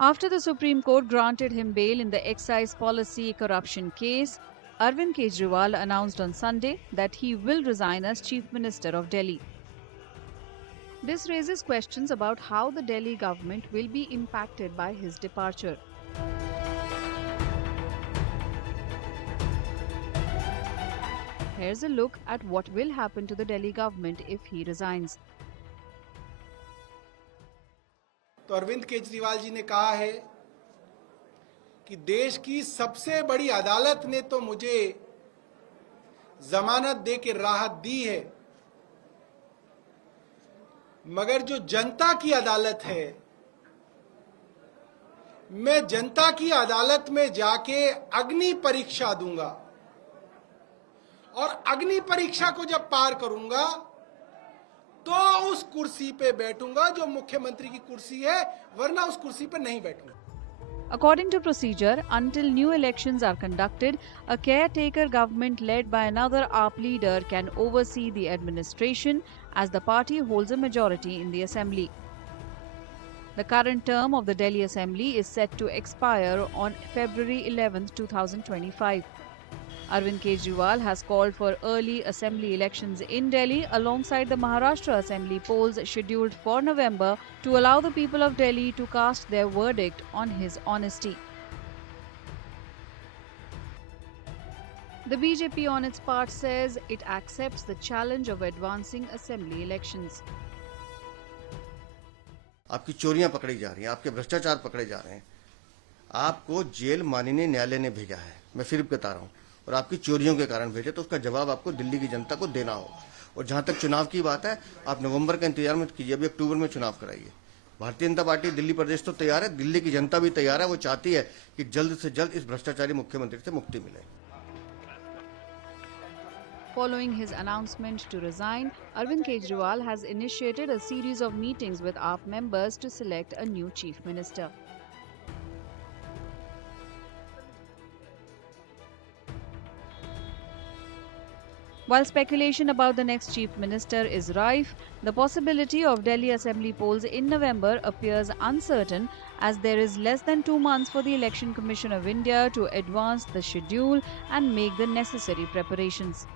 After the Supreme Court granted him bail in the excise policy corruption case, Arvind Kejriwal announced on Sunday that he will resign as Chief Minister of Delhi. This raises questions about how the Delhi government will be impacted by his departure. Here's a look at what will happen to the Delhi government if he resigns. तो अरविंद केजरीवाल जी ने कहा है कि देश की सबसे बड़ी अदालत ने तो मुझे जमानत दे के राहत दी है, मगर जो जनता की अदालत है, मैं जनता की अदालत में जाके अग्नि परीक्षा दूंगा और अग्नि परीक्षा को जब पार करूंगा तो उस कुर्सी पे बैठूंगा जो मुख्यमंत्री की कुर्सी है, वरना उस कुर्सी पे नहीं बैठूंगा. According to procedure, until new elections are conducted, a caretaker government led by another AAP leader can oversee the administration as the party holds a majority in the assembly. The current term of the Delhi Assembly is set to expire on February 11, 2025. Arvind Kejriwal has called for early assembly elections in Delhi alongside the Maharashtra Assembly polls scheduled for November to allow the people of Delhi to cast their verdict on his honesty. The BJP on its part says it accepts the challenge of advancing assembly elections. आपकी चोरियां पकड़ी जा रही हैं, आपके भ्रष्टाचार पकड़े जा रहे हैं, आपको जेल माननीय न्यायालय ने भेजा है, मैं फिर बता रहा हूं, और आपकी चोरियों के कारण भेजे, तो उसका जवाब आपको दिल्ली की जनता को देना होगा. और जहां तक चुनाव की बात है, आप नवंबर का इंतजार मत कीजिए, अभी अक्टूबर में चुनाव कराइए. भारतीय जनता पार्टी दिल्ली प्रदेश तो तैयार है, दिल्ली की जनता भी तैयार है. वो चाहती है कि जल्द से जल्द इस भ्रष्टाचारी मुख्यमंत्री से मुक्ति मिले. Following his announcement to resign, Arvind Kejriwal has initiated a series of meetings with AAP members to select a new chief minister. While speculation about the next chief minister is rife, the possibility of Delhi Assembly polls in November appears uncertain as there is less than 2 months for the Election Commission of India to advance the schedule and make the necessary preparations.